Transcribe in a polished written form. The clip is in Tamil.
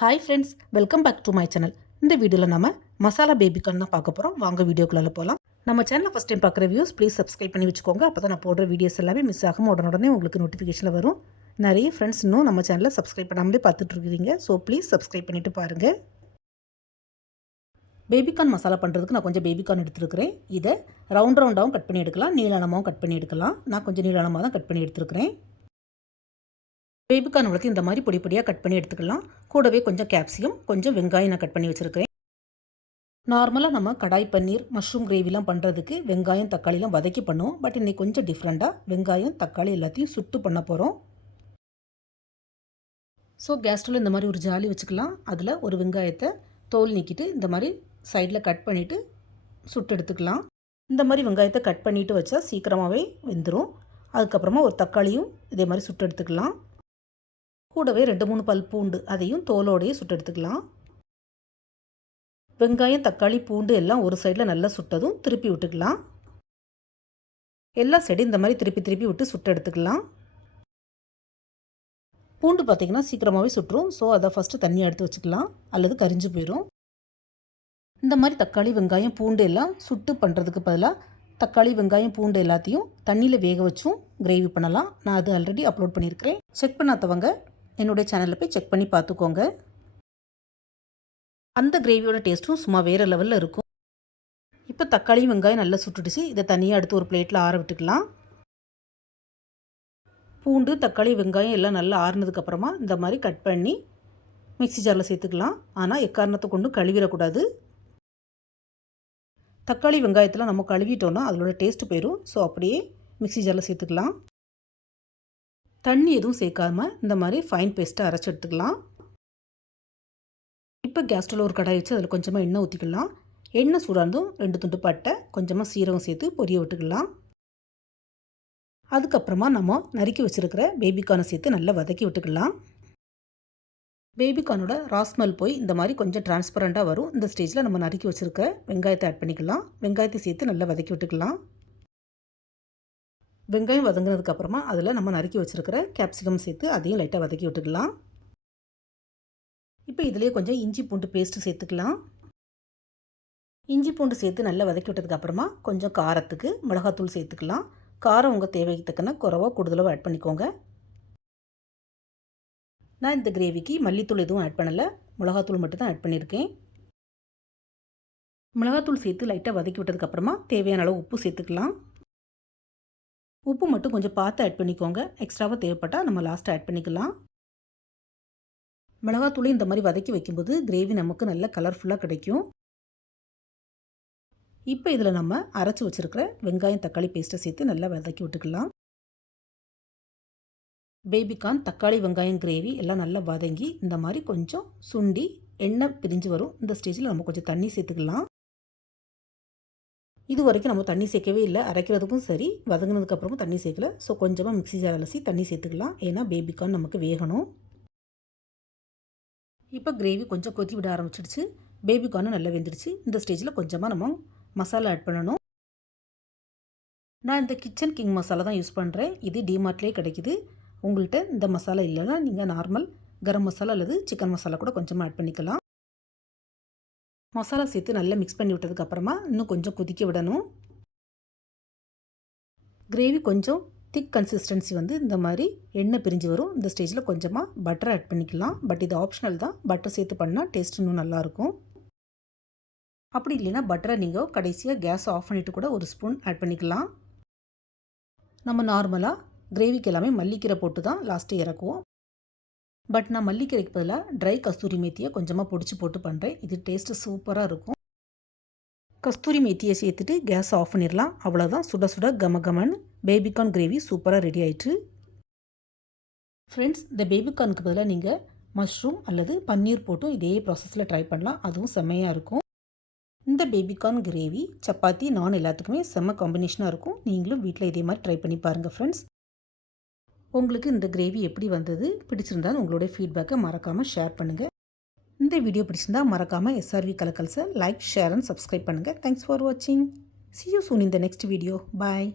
Hi friends, welcome back to my channel. இந்த வீடியோவில் நம்ம மசாலா பேபிகார்ன் தான் பார்க்க போகிறோம். வாங்க வீடியோக்குள்ளே போகலாம். நம்ம சேனலை ஃபஸ்ட் டைம் பார்க்குற வியூஸ் ப்ளீஸ் சப்ஸ்கிரைப் பண்ணி வச்சுக்கோங்க. அப்போ தான் நான் போடுற வீடியோஸ் எல்லாமே மிஸ் ஆகாமல் உடனே உங்களுக்கு நோட்டிஃபிகேஷனில் வரும். நிறைய ஃப்ரெண்ட்ஸ் இன்னும் நம்ம சேனலை சப்ஸ்கிரைப் பண்ணாமலே பார்த்துட்ருக்கீங்க. ஸோ ப்ளீஸ் சப்ஸ்கிரைப் பண்ணிவிட்டு பாருங்கள். பேபிகார்ன் மசாலா பண்ணுறதுக்கு நான் கொஞ்சம் பேபிகார்ன் எடுத்துருக்கிறேன். இதை ரவுண்டாகவும் கட் பண்ணி எடுக்கலாம், நீளமாகவும் கட் பண்ணி எடுக்கலாம். நான் கொஞ்சம் நீளமாக தான் கட் பண்ணி எடுத்துருக்கிறேன். பேபிகார்ன் வளர்த்து இந்த மாதிரி பொடி பொடியாக கட் பண்ணி எடுத்துக்கலாம். கூடவே கொஞ்சம் கேப்சிகம், கொஞ்சம் வெங்காயம் நான் கட் பண்ணி வச்சுருக்கிறேன். நார்மலாக நம்ம கடாய் பன்னீர், மஷ்ரூம் கிரேவிலாம் பண்ணுறதுக்கு வெங்காயம் தக்காளிலாம் வதக்கி பண்ணுவோம். பட் இன்றைக்கி கொஞ்சம் டிஃப்ரெண்ட்டாக வெங்காயம் தக்காளி எல்லாத்தையும் சுட்டு பண்ண போகிறோம். ஸோ கேஸ் ஸ்டவ்வில் இந்த மாதிரி ஒரு ஜாலி வச்சுக்கலாம். அதில் ஒரு வெங்காயத்தை தோல் நீக்கிட்டு இந்த மாதிரி சைடில் கட் பண்ணிவிட்டு சுட்டு எடுத்துக்கலாம். இந்த மாதிரி வெங்காயத்தை கட் பண்ணிவிட்டு வச்சா சீக்கிரமாகவே வெந்துடும். அதுக்கப்புறமா ஒரு தக்காளியும் இதே மாதிரி சுட்டு எடுத்துக்கலாம். கூடவே 2-3 பல் பூண்டு, அதையும் தோலோடையே சுட்டு எடுத்துக்கலாம். வெங்காயம் தக்காளி பூண்டு எல்லாம் ஒரு சைடில் நல்லா சுட்டதும் திருப்பி விட்டுக்கலாம். எல்லா சைடும் இந்த மாதிரி திருப்பி விட்டு சுட்டு எடுத்துக்கலாம். பூண்டு பார்த்திங்கன்னா சீக்கிரமாகவே சுட்டுரும். ஸோ அதை ஃபஸ்ட்டு தண்ணியை எடுத்து வச்சுக்கலாம், அல்லது கரிஞ்சு போயிடும். இந்த மாதிரி தக்காளி வெங்காயம் பூண்டு எல்லாம் சுட்டு பண்ணுறதுக்கு பதிலாக தக்காளி வெங்காயம் பூண்டு எல்லாத்தையும் தண்ணியில் வேக வச்சும் கிரேவி பண்ணலாம். நான் அது ஆல்ரெடி அப்லோட் பண்ணியிருக்கிறேன். செக் பண்ணாதவங்க என்னுடைய சேனலில் போய் செக் பண்ணி பார்த்துக்கோங்க. அந்த கிரேவியோட டேஸ்ட்டும் சும்மா வேறு லெவலில் இருக்கும். இப்போ தக்காளி வெங்காயம் நல்லா சுட்டுடுச்சு. இதை தனியாக எடுத்து ஒரு பிளேட்டில் ஆற விட்டுக்கலாம். பூண்டு தக்காளி வெங்காயம் எல்லாம் நல்லா ஆறுனதுக்கப்புறமா இந்த மாதிரி கட் பண்ணி மிக்ஸி ஜாரில் சேர்த்துக்கலாம். ஆனால் எக்காரணத்தை கொண்டு கழுவிடக்கூடாது. தக்காளி வெங்காயத்தில் நம்ம கழுவிட்டோன்னா அதோட டேஸ்ட்டு போயிடும். ஸோ அப்படியே மிக்ஸி ஜாரில் சேர்த்துக்கலாம். தண்ணி எதுவும் சேர்க்காமல் இந்த மாதிரி ஃபைன் பேஸ்ட்டை அரைச்சி எடுத்துக்கலாம். இப்போ கேஸ் ஸ்டவ்வில் ஒரு கடாய் வச்சு அதில் கொஞ்சமாக எண்ணெய் ஊற்றிக்கலாம். எண்ணெய் சூடானதும் 2 துண்டு பட்டை, கொஞ்சமாக சீரகம் சேர்த்து பொரிய விட்டுக்கலாம். அதுக்கப்புறமா நம்ம நறுக்கி வச்சுருக்கிற பேபிகார்னை சேர்த்து நல்லா வதக்கி விட்டுக்கலாம். பேபிகார்னோட ராஸ்மெல் போய் இந்த மாதிரி கொஞ்சம் டிரான்ஸ்பரண்ட்டாக வரும். இந்த ஸ்டேஜில் நம்ம நறுக்கி வச்சுருக்க வெங்காயத்தை ஆட் பண்ணிக்கலாம். வெங்காயத்தை சேர்த்து நல்லா வதக்கி விட்டுக்கலாம். வெங்காயம் வதங்கினதுக்கப்புறமா அதில் நம்ம நறுக்கி வச்சுருக்கிற கேப்சிகம் சேர்த்து அதையும் லைட்டாக வதக்கி விட்டுக்கலாம். இப்போ இதிலே கொஞ்சம் இஞ்சி பூண்டு பேஸ்ட்டு சேர்த்துக்கலாம். இஞ்சி பூண்டு சேர்த்து நல்லா வதக்கி விட்டதுக்கப்புறமா கொஞ்சம் காரத்துக்கு மிளகாத்தூள் சேர்த்துக்கலாம். காரம் உங்கள் தேவைக்கு தக்கன குறைவாக கூடுதலாக ஆட் பண்ணிக்கோங்க. நான் இந்த கிரேவிக்கு மல்லித்தூள் எதுவும் ஆட் பண்ணலை, மிளகாத்தூள் மட்டும் தான் ஆட் பண்ணியிருக்கேன். மிளகாத்தூள் சேர்த்து லைட்டாக வதக்கி விட்டதுக்கப்புறமா தேவையான அளவு உப்பு சேர்த்துக்கலாம். உப்பு மட்டும் கொஞ்சம் பார்த்து ஆட் பண்ணிக்கோங்க. எக்ஸ்ட்ராவாக தேவைப்பட்டால் நம்ம லாஸ்ட்டாக ஆட் பண்ணிக்கலாம். மிளகாத்தூளை இந்த மாதிரி வதக்கி வைக்கும்போது கிரேவி நமக்கு நல்ல கலர்ஃபுல்லாக கிடைக்கும். இப்போ இதில் நம்ம அரைச்சி வச்சுருக்கிற வெங்காயம் தக்காளி பேஸ்ட்டை சேர்த்து நல்லா வதக்கி விட்டுக்கலாம். பேபிகார்ன் தக்காளி வெங்காயம் கிரேவி எல்லாம் நல்லா வதங்கி இந்த மாதிரி கொஞ்சம் சுண்டி எண்ணெய் பிரிஞ்சு வரும். இந்த ஸ்டேஜில் நம்ம கொஞ்சம் தண்ணி சேர்த்துக்கலாம். இது வரைக்கும் நம்ம தண்ணி சேர்க்கவே இல்லை. அரைக்கிறதுக்கும் சரி வதங்கினதுக்கப்புறமும் தண்ணி சேர்க்கல. ஸோ கொஞ்சமாக மிக்ஸி ஜார் அலசி தண்ணி சேர்த்துக்கலாம். ஏன்னா பேபிகார்ன் நமக்கு வேகணும். இப்போ கிரேவி கொஞ்சம் கொதி விட ஆரம்பிச்சிடுச்சு. பேபிகார்னும் நல்லா வெந்துடுச்சு. இந்த ஸ்டேஜில் கொஞ்சமாக நம்ம மசாலா ஆட் பண்ணணும். நான் இந்த கிச்சன் கிங் மசாலா தான் யூஸ் பண்ணுறேன். இது டிமார்ட்லேயே கிடைக்குது. உங்கள்கிட்ட இந்த மசாலா இல்லைன்னா நீங்கள் நார்மல் கரம் மசாலா அல்லது சிக்கன் மசாலா கூட கொஞ்சமாக ஆட் பண்ணிக்கலாம். மசாலா சேர்த்து நல்லா மிக்ஸ் பண்ணி விட்டதுக்கப்புறமா இன்னும் கொஞ்சம் கொதிக்க விடணும். கிரேவி கொஞ்சம் திக் கன்சிஸ்டன்சி வந்து இந்த மாதிரி எண்ணெய் பிரிஞ்சு வரும். இந்த ஸ்டேஜில் கொஞ்சமாக பட்டர் ஆட் பண்ணிக்கலாம். பட் இது ஆப்ஷனல் தான். பட்டர் சேர்த்து பண்ணால் டேஸ்ட் இன்னும் நல்லாயிருக்கும். அப்படி இல்லைன்னா பட்டரை நீங்கள் கடைசியாக கேஸ் ஆஃப் பண்ணிவிட்டு கூட ஒரு ஸ்பூன் ஆட் பண்ணிக்கலாம். நம்ம நார்மலாக கிரேவிக்கு எல்லாமே மல்லிக்கீரை போட்டு தான் லாஸ்ட்டு இறக்குவோம். பட் நான் மல்லிக்கீரைக்கு பதிலாக ட்ரை கஸ்தூரி மேத்தியை கொஞ்சமாக பொடிச்சு போட்டு பண்ணுறேன். இது டேஸ்ட்டு சூப்பராக இருக்கும். கஸ்தூரி மேத்தியை சேர்த்துட்டு கேஸ் ஆஃப் பண்ணிடலாம். அவ்வளோதான், சுட சுட கமகமன்னு பேபிகார்ன் கிரேவி சூப்பராக ரெடி ஆயிட்டு. ஃப்ரெண்ட்ஸ், இந்த பேபிகார்னுக்கு பதிலாக நீங்கள் மஷ்ரூம் அல்லது பன்னீர் போட்டும் இதே ப்ராசஸில் ட்ரை பண்ணலாம். அதுவும் செம்மையாக இருக்கும். இந்த பேபிகார்ன் கிரேவி சப்பாத்தி நான் எல்லாத்துக்குமே செம்ம காம்பினேஷனாக இருக்கும். நீங்களும் வீட்டில் இதே மாதிரி ட்ரை பண்ணி பாருங்கள் ஃப்ரெண்ட்ஸ். உங்களுக்கு இந்த கிரேவி எப்படி வந்தது பிடிச்சிருந்தாலும் உங்களுடைய ஃபீட்பேக்கை மறக்காமல் ஷேர் பண்ணுங்கள். இந்த வீடியோ பிடிச்சிருந்தா மறக்காமல் SRV கலக்கல்ஸை லைக், ஷேர் அண்ட் சப்ஸ்கிரைப் பண்ணுங்கள். தேங்க்ஸ் ஃபார் வாட்சிங். See you soon in the next video. Bye.